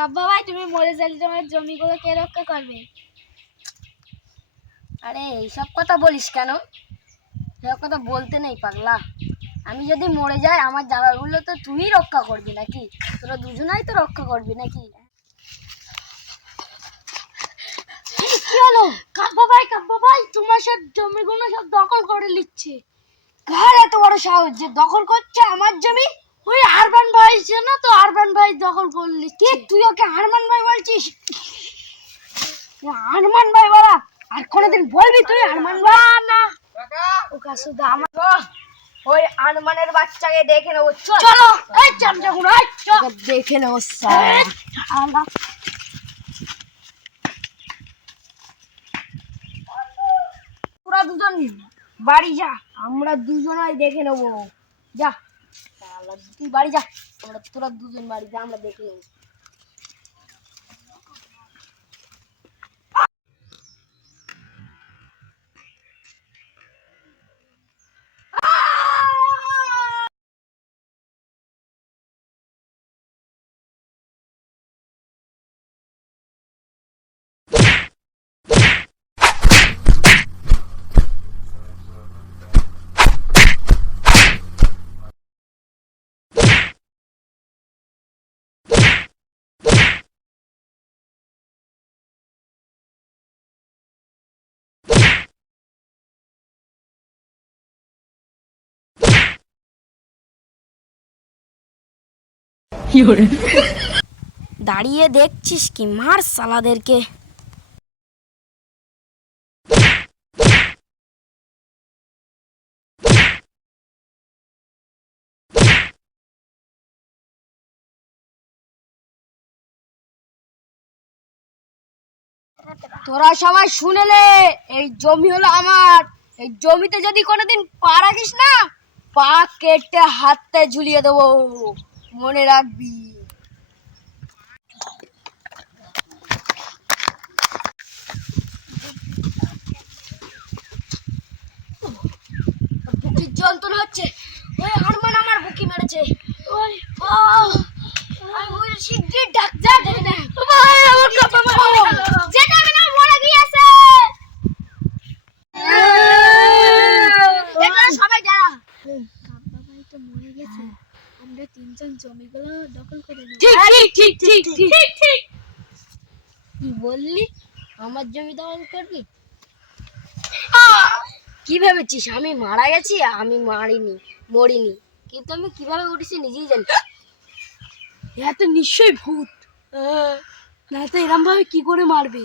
কাব্বা ভাই, তুমি মরে গেলে তোমার জমিগুলো কে রক্ষা করবে? আরে এইসব কথা বলিস কেন? এসব কথা বলতে নেই পাগলা। আমি যদি মরে যাই আমার জায়গাগুলো তো তুই রক্ষা করবি নাকি? তোরা দুজনাই তো রক্ষা করবি নাকি? কি হলো? কাব্বা ভাই তোমার সব জমিগুলো সব দখল করে নিচ্ছে। কার এত বড় সাহস যে দখল করছে আমার জমি? ওই আরবান ভাই ছিল না তো, আরবান ভাই দখল করে নিচ্ছে। তুই ওকে আরমান ভাই বলছিস? আরমান ভাই বলা আর কোনোদিন বলবি তুই আরমান ভাই? না ওকে শুধু আমার ওই আরমানের বাচ্চাকে দেখে নেবো। চলো এই চামচাগুলো দেখে নেবো। তোরা দুজন বাড়ি যা, আমরা দুজনাই দেখে নেবো। যা তুই বাড়ি যা, তোরা দুজন বাড়ি যা, আমরা দেখে নেবো। দাঁড়িয়ে দেখছিস কি? মার সালাদেরকে। তোরা সবাই শুনেলে, এই জমি হলো আমার। এই জমিতে যদি কোনোদিন পা রাখিস না, পা কেটে হাতে ঝুলিয়ে দেবো, মনে রাখবি। বুকির যন্ত্রণা হচ্ছে। ওই আরমান আমার বুকি মেরেছে। ওই শিগগির ডাক্তার ডেকে দে। ভাই আমার কাপা মারো। যেটা না মরে গিয়েছে। এখানে সবাই দাঁড়া। কাব্বা ভাই তো মরে গেছে, আমরা তিনজন জমিগুলো দখল করে নেব। ঠিক। কি বললি? আমার জমি দখল করবি? কি ভেবেছিস আমি মারা গেছি? আমি মরিনি, কিন্তু আমি কিভাবে উঠেছি নিজেই জানি। এরা তো নিশ্চয়ই ভূত, না তো এরম ভাবে কি করে মারবে?